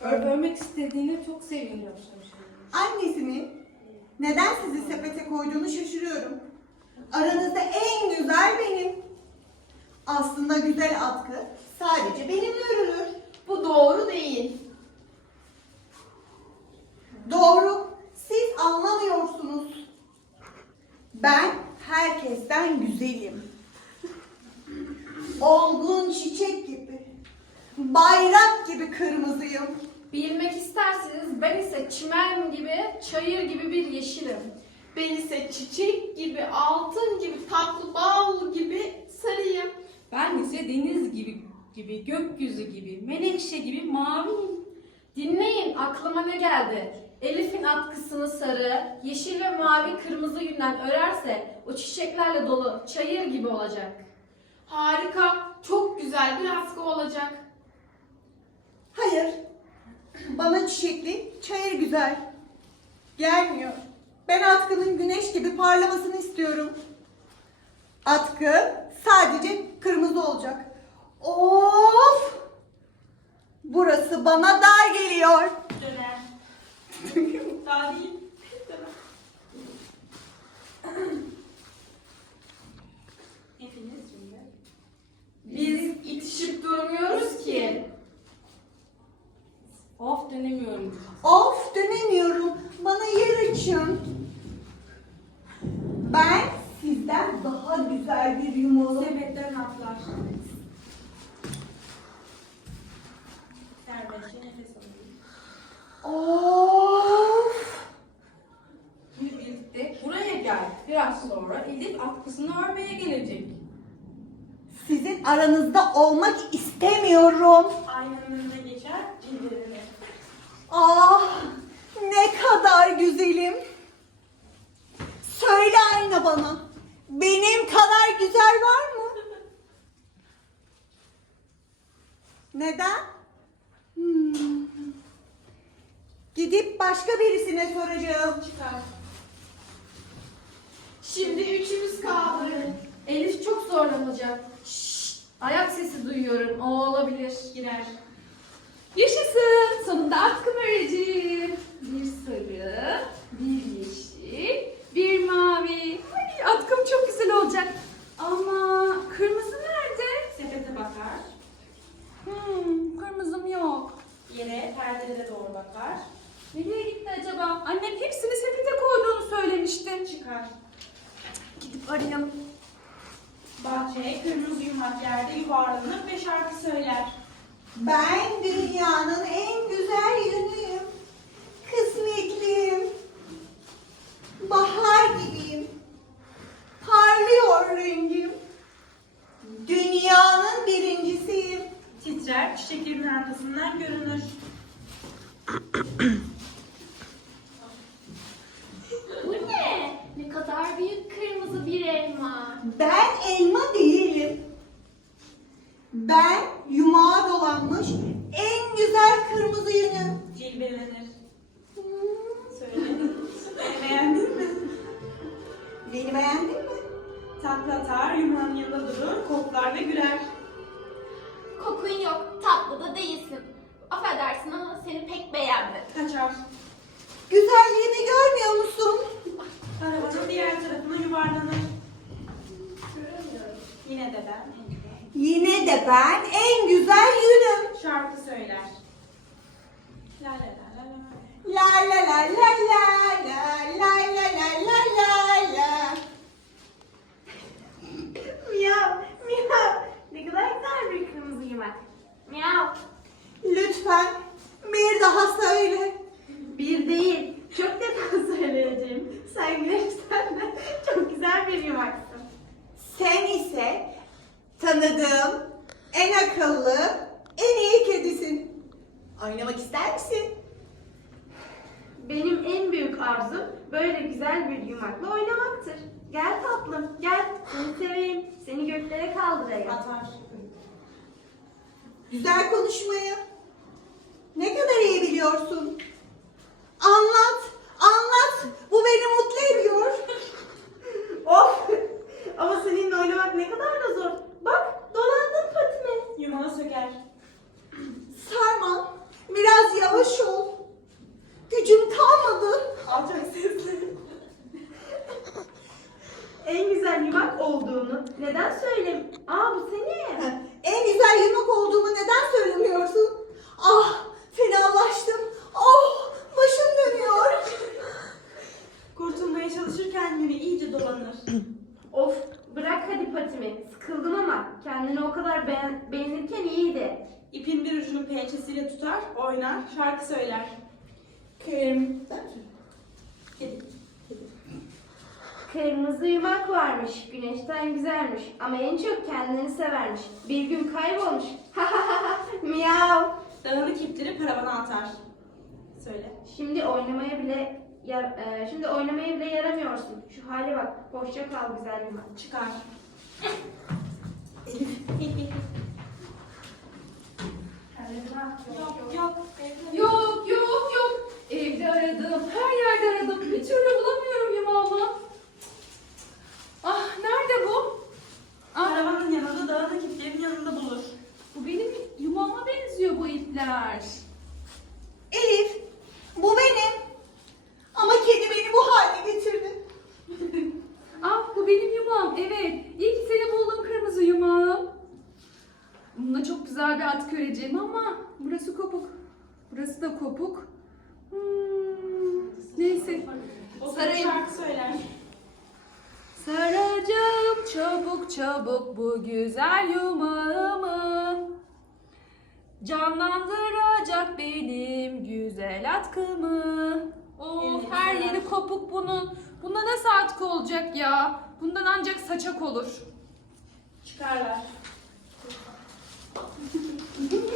Ö- Övmek istediğine çok seviniyorum. Annesinin neden sizi sepete koyduğunu şaşırıyorum. Aranızda en güzel benim. Aslında güzel atkı sadece benimle örülür. Bu doğru değil. Doğru. Siz anlamıyorsunuz. Ben herkesten güzelim. Olgun çiçek gibi. Bayrak gibi kırmızıyım. Bilmek isterseniz ben ise çimen gibi, çayır gibi bir yeşilim. Ben ise çiçek gibi, altın gibi, tatlı bal gibi sarıyım. Ben ise deniz gibi, gibi, gökyüzü gibi, menekşe gibi maviyim. Dinleyin aklıma ne geldi? Elif'in atkısını sarı, yeşil ve mavi kırmızı yünden örerse o çiçeklerle dolu çayır gibi olacak. Harika, çok güzel bir askı olacak. Hayır. Bana çiçekli, çayır güzel. Gelmiyor. Ben atkının güneş gibi parlamasını istiyorum. Atkı sadece kırmızı olacak. Of! Burası bana dar geliyor. Döner. Daha değil. Döner. Açın. Ben sizden daha güzel bir yumağım. Sepetten atlar. Serbestçe nefes. Of! Şimdi birlikte buraya gel. Biraz sonra Elif atkısını örmeye gelecek. Sizin aranızda olmak istemiyorum. Güzelim. Söyle ayna bana. Benim kadar güzel var mı? Neden? Hmm. Gidip başka birisine soracağım. Çıkar. Şimdi üçümüz kaldı. Elif çok zorlanacak. Şşş, ayak sesi duyuyorum. O olabilir. Girer. Yaşasın! Sonunda atkım öreceğim. Bir sarı, bir yeşil, bir mavi. Ay, atkım çok güzel olacak. Ama kırmızı nerede? Sepete bakar. Hmm, kırmızım yok. Yere, perdelere doğru bakar. Nereye gitti acaba? Annem hepsini sepete koyduğunu söylemişti. Çıkar. Gidip arayalım. Bahçeye kırmızı yumak yerde yuvarlanır ve şarkı söyler. Ben dünyanın en güzel yönüyüm. Çiçeklerin arkasından görünür. Bu ne? Ne kadar büyük kırmızı bir elma. Ben elma değilim. Ben yumağa dolanmış en güzel kırmızı yünüm. Cilvelenir. Hmm, Söyle. Beni beğendin mi? Beni beğendin mi? Takla atar, yumağın yanında durur, koklar ve güler. Kokun yok, tatlı da değilsin. Affedersin ama seni pek beğenmedim. Kaçar. Güzelliğimi görmüyor musun? Arabanın diğer tarafına yuvarlanır. Yine de ben en güzel. Yine de ben en güzel yünüm. Şarkı söyler. Oynamak ister misin? Benim en büyük arzum böyle güzel bir yumakla oynamaktır. Gel tatlım, gel. Seni seveyim, seni göklere kaldırayım. Atar. Güzel konuşmayı. Ne kadar iyi biliyorsun. Fatime, sıkıldım ama kendini o kadar beğen beğenirken iyiydi. İpin bir ucunu pençesiyle tutar, oynar, şarkı söyler. Kırm... Kırmızı yumak varmış, güneşten güzelmiş ama en çok kendini severmiş. Bir gün kaybolmuş. Ha ha ha miyav. Dağını kiptirip paravana atar. Söyle. Şimdi oynamaya bile ya, e, şimdi oynamaya bile yaramıyorsun. Şu hale bak. Hoşça kal güzel yumak. Çıkar yok yok. Yok yok yok. Evde aradım. Her yerde aradım. Bir türlü bulamıyorum yumağımı. Ah nerede bu? Ah Paravanın yanında dağınık iplerin yanında bulur. bu benim yumağıma benziyor bu ipler. Elif, bu benim. Ama kedi beni bu hale getirdi. Ah bu benim yumağım. Evet. İyi ki seni buldum kırmızı yumağım. Bununla çok güzel bir at öreceğim ama burası kopuk. Burası kopuk. Hmm, neyse. O Sarayım. şarkı söyler. Saracağım çabuk çabuk bu güzel yumağımı Canlandıracak benim güzel atkımı Of her yeri kopuk bunun. Bunda nasıl atkı olacak ya? Bundan ancak saçak olur. Çıkarlar.